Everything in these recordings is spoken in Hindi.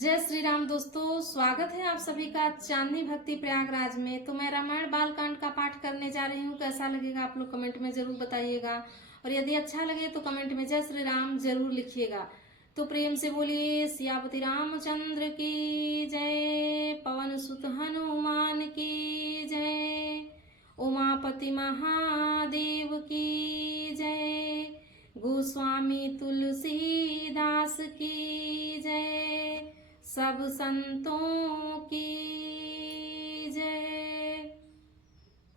जय श्री राम दोस्तों, स्वागत है आप सभी का चांदनी भक्ति प्रयागराज में। तो मैं रामायण बालकांड का पाठ करने जा रही हूँ। कैसा लगेगा आप लोग कमेंट में जरूर बताइएगा, और यदि अच्छा लगे तो कमेंट में जय श्री राम जरूर लिखिएगा। तो प्रेम से बोलिए सियापति रामचंद्र की जय, पवन सुत हनुमान की जय, उमापति महादेव की जय, गोस्वामी तुलसीदास की जय, सब संतों की जय।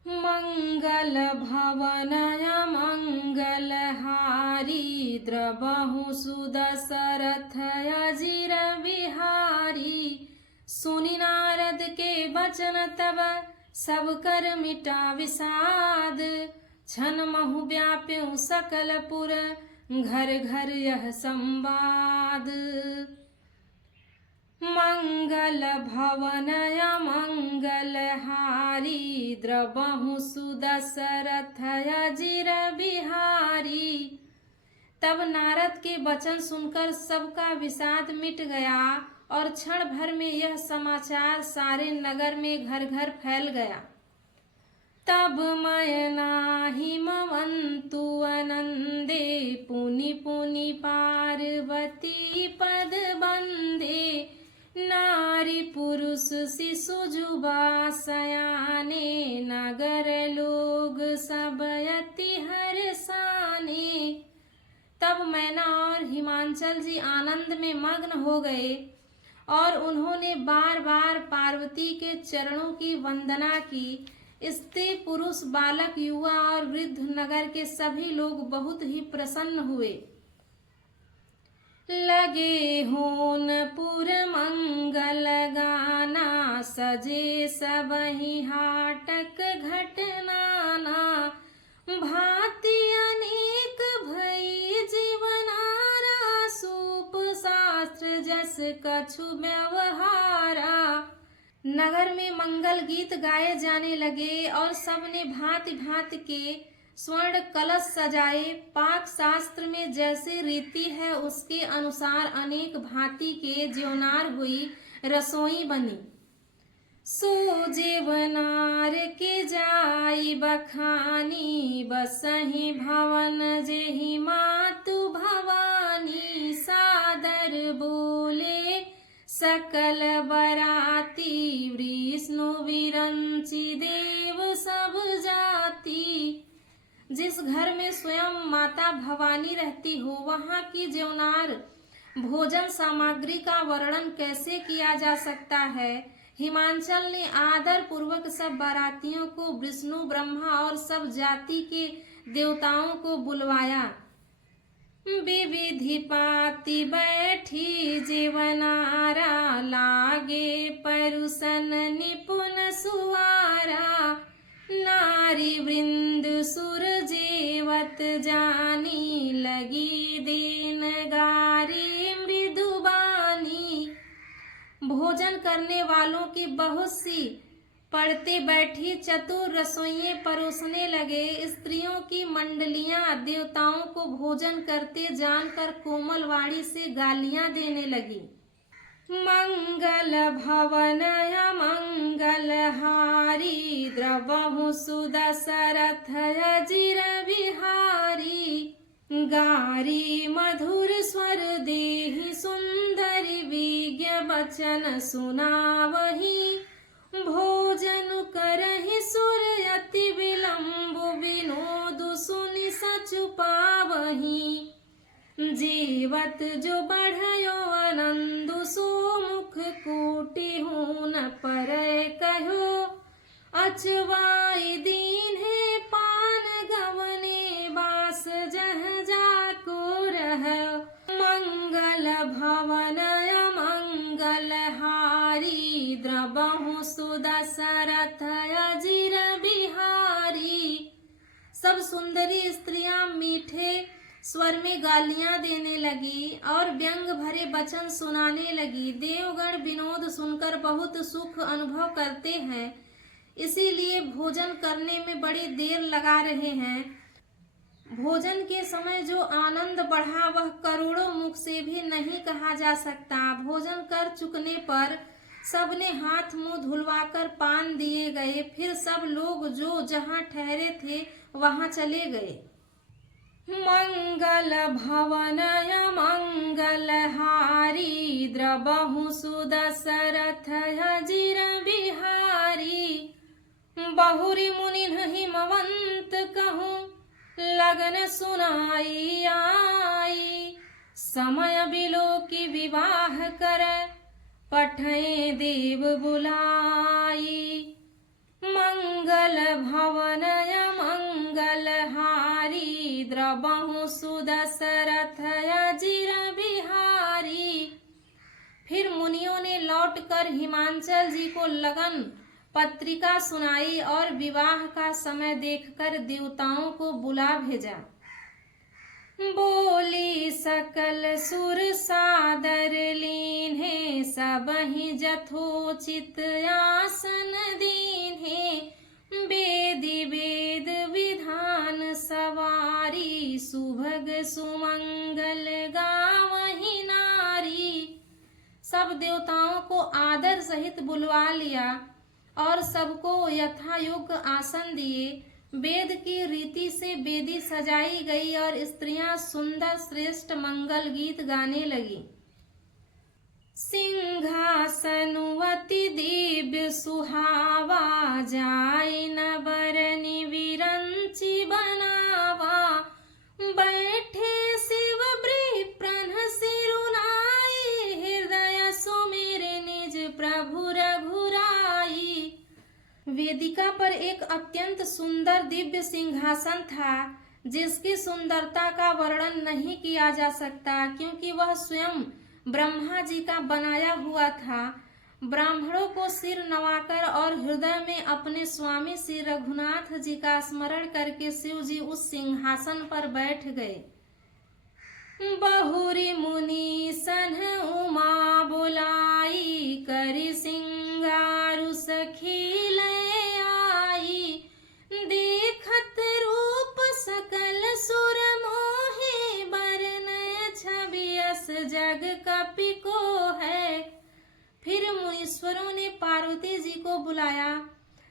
मंगल भवनय मंगलहारी, द्रवहु सुदशरथ अजिर बिहारी। सुनि नारद के बचन तब, सब कर मिटा विषाद। छन महु व्याप्यु सकल पुर, घर घर यह संवाद। मंगल भवनय मंगलहारी, द्रवहु सुदशरथ अजिर बिहारी। तब नारद के वचन सुनकर सबका विषाद मिट गया, और क्षण भर में यह समाचार सारे नगर में घर घर फैल गया। तब मैं नाही मवंतु आनंदे, पुनि पुनि पार्वती पद बंदे। नारी पुरुष शिशु जुबा सयाने, नगर लोग सब अति हर्षाने। तब मैना और हिमांचल जी आनंद में मग्न हो गए, और उन्होंने बार बार पार्वती के चरणों की वंदना की। स्त्री पुरुष बालक युवा और वृद्ध नगर के सभी लोग बहुत ही प्रसन्न हुए। लगे होन पुर मंगल गाना, सजे सबहि हाटक घटनाना। भांति अनेक भई जीवनारा, सूप शास्त्र जस कछु व्यवहारा। नगर में मंगल गीत गाए जाने लगे, और सबने भांति भांति के स्वर्ण कलश सजाए। पाक शास्त्र में जैसे रीति है उसके अनुसार अनेक भांति के ज्योनार हुई रसोई बनी। सो जेवनार के जाई बखानी, बसहि भवन जेहि मातु भवानी। सादर बोले सकल बराती, विष्णु विरंची देव सब जाति। जिस घर में स्वयं माता भवानी रहती हो, वहाँ की ज्योनार भोजन सामग्री का वर्णन कैसे किया जा सकता है। हिमांचल ने आदर पूर्वक सब बारातियों को, विष्णु ब्रह्मा और सब जाति के देवताओं को बुलवाया। विविधि पाति बैठी जीवनारा, लागे परुसन निपुण सुवारा। नारी वृंद सुर जेवत जानी, लगी दीन गारी मृदुबानी। भोजन करने वालों की बहुत सी पड़ते बैठी चतुर रसोइये परोसने लगे। स्त्रियों की मंडलियां देवताओं को भोजन करते जानकर कोमल वाणी से गालियां देने लगी। मंगल भवनय मंगलहारी, द्रवहु सुदशरथ अजिर बिहारी। गारी मधुर स्वर देहि, सुंदरी विज्ञ बचन सुनावही। भोजन करहि सुर अति विलंब, विनोद सुनि सचु पावही। जीवत जो बढ़यो आनंदु, सो मुख कोटि हून पर कहो। अचवाई दीन है पान गवने, बास जह जाको रह। मंगल भवनय मंगलहारी, द्रवहु सुदशरथ अजिर बिहारी। सब सुंदरी स्त्रियां मीठे स्वर में गालियां देने लगी और व्यंग भरे वचन सुनाने लगी। देवगण विनोद सुनकर बहुत सुख अनुभव करते हैं, इसीलिए भोजन करने में बड़ी देर लगा रहे हैं। भोजन के समय जो आनंद बढ़ा वह करोड़ों मुख से भी नहीं कहा जा सकता। भोजन कर चुकने पर सबने हाथ मुंह धुलवाकर पान दिए गए। फिर सब लोग जो जहां ठहरे थे वहां चले गए। मंगल भवनय मंगलहारी द्रबहु सुदशरथ अजिर बिहारी। बहुरी मुनि हिमवंत कहूँ लगन सुनाई आई। समय बिलो की विवाह कर पठय देव बुलाई। मंगल भवनय मंगलहारी द्रबहु सुदशरथ अजिर बिहारी। फिर मुनियों ने लौटकर हिमांचल जी को लगन पत्रिका सुनाई और विवाह का समय देखकर देवताओं को बुला भेजा। बोली सकल सुर सादर लीन्हे सबहि जथोचित आसन दीन्हे। वेदी वेद विधान सवारी सुभग सुमंगल गावहि नारी। सब देवताओं को आदर सहित बुलवा लिया और सबको यथायोग्य आसन दिए। वेद की रीति से वेदी सजाई गई और स्त्रियां सुंदर श्रेष्ठ मंगल गीत गाने लगी। सिंहासनुवति दिव्य सुहावा जाय न बरनि विरंचि बनावा। बैठे शिव ब्रिप्रन सिरुनाई हृदय सुमिर निज प्रभु रघुराई। वेदिका पर एक अत्यंत सुंदर दिव्य सिंहासन था जिसकी सुंदरता का वर्णन नहीं किया जा सकता क्योंकि वह स्वयं ब्रह्मा जी का बनाया हुआ था। ब्राह्मणों को सिर नवाकर और हृदय में अपने स्वामी श्री रघुनाथ जी का स्मरण करके शिव जी उस सिंहासन पर बैठ गए। बहुरी मुनि सन उमा बुलाई करि सिंगारु सखी लय आई। देखत रूप सकल सुर मोहे बरनय छवि अस जग कपि को है। फिर मुनीश्वरों ने पार्वती जी को बुलाया।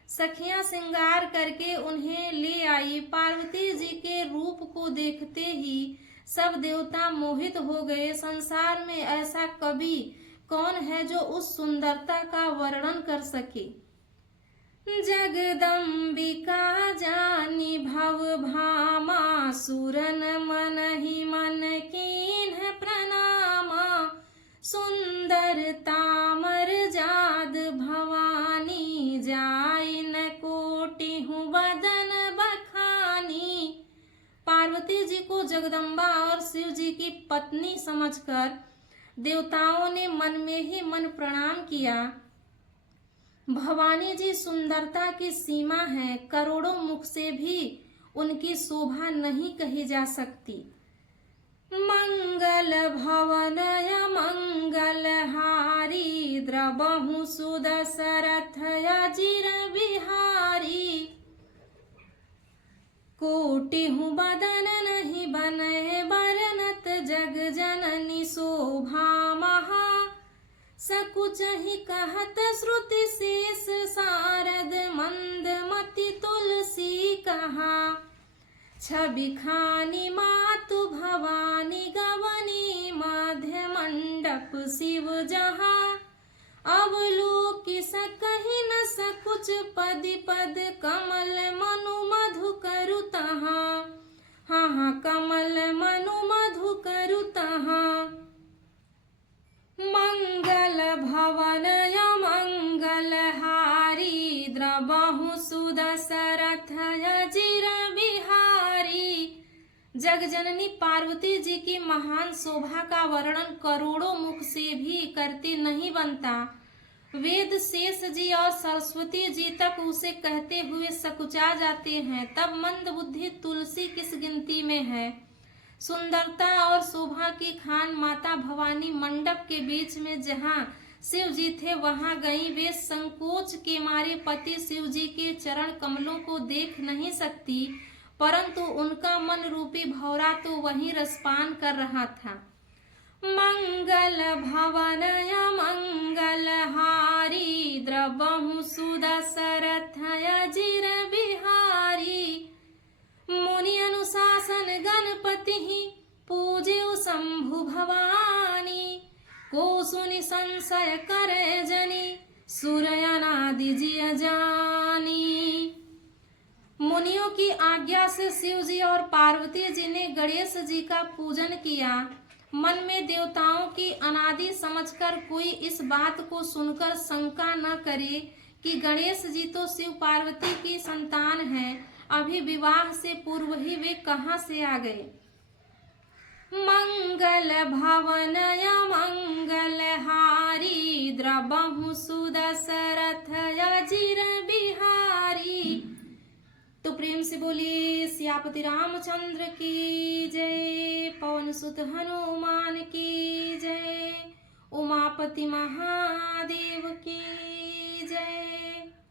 सखियां श्रृंगार करके उन्हें ले आई। पार्वती जी के रूप को देखते ही सब देवता मोहित हो गए। संसार में ऐसा कवि कौन है जो उस सुंदरता का वर्णन कर सके। जगदम्बिका जानी भव भामा सुरन मन ही मन कीन्ह प्रणामा। सुंदरता मर्याद भवानी जाय न कोटि हूँ बदन बखानी। पार्वती जी को जगदम्बा और शिव जी की पत्नी समझकर देवताओं ने मन में ही मन प्रणाम किया। भवानी जी सुंदरता की सीमा है। करोड़ों मुख से भी उनकी शोभा नहीं कही जा सकती। मंगल भवनय मंगलहारी द्रबहु सुदशरथ अजिर बिहारी। कोटि हूँ बदन नहीं बने बरनत जग जननी शोभा महा। सकुच ही कहत श्रुति शेष सारद मंद मति तुलसी कहा। छवि खानी मातु भवानी गवनी मध्य मंडप शिव जहाँ। अवलोकि सकहि न सकुच पदि पद कमल मनु मधु करु तहाँ। हाँ कमल मनु मधु करु तहाँ। मंगल भवनय मंगलहारी द्रबहु सुदशरथ अजिर बिहारी। जगजननी पार्वती जी की महान शोभा का वर्णन करोड़ों मुख से भी करते नहीं बनता। वेद शेष जी और सरस्वती जी तक उसे कहते हुए सकुचा जाते हैं, तब मंद बुद्धि तुलसी किस गिनती में है। सुंदरता और शोभा की खान माता भवानी मंडप के बीच में जहाँ शिव जी थे वहां गई। वे संकोच के मारे पति शिव जी के चरण कमलों को देख नहीं सकती, परंतु उनका मन रूपी भौरा तो वहीं रसपान कर रहा था। मंगल भवनय मंगलहारी द्रवहु सुदशरथ अजिर बिहारी। मुनि अनुशासन गणपति पूज्यु शंभु भवानी। को सुनि संशय करे जनि सूर्यनादि जिय जानी। मुनियों की आज्ञा से शिव जी और पार्वती जी ने गणेश जी का पूजन किया। मन में देवताओं की अनादि समझकर कोई इस बात को सुनकर शंका न करे कि गणेश जी तो शिव पार्वती की संतान हैं, अभी विवाह से पूर्व ही वे कहाँ से आ गए। मंगल भवनय मंगलहारी द्रवहु सुदशरथ अजिर बिहारी। तो प्रेम से बोलिए सियापति रामचंद्र की जय, पवन सुत हनुमान की जय, उमापति महादेव की जय।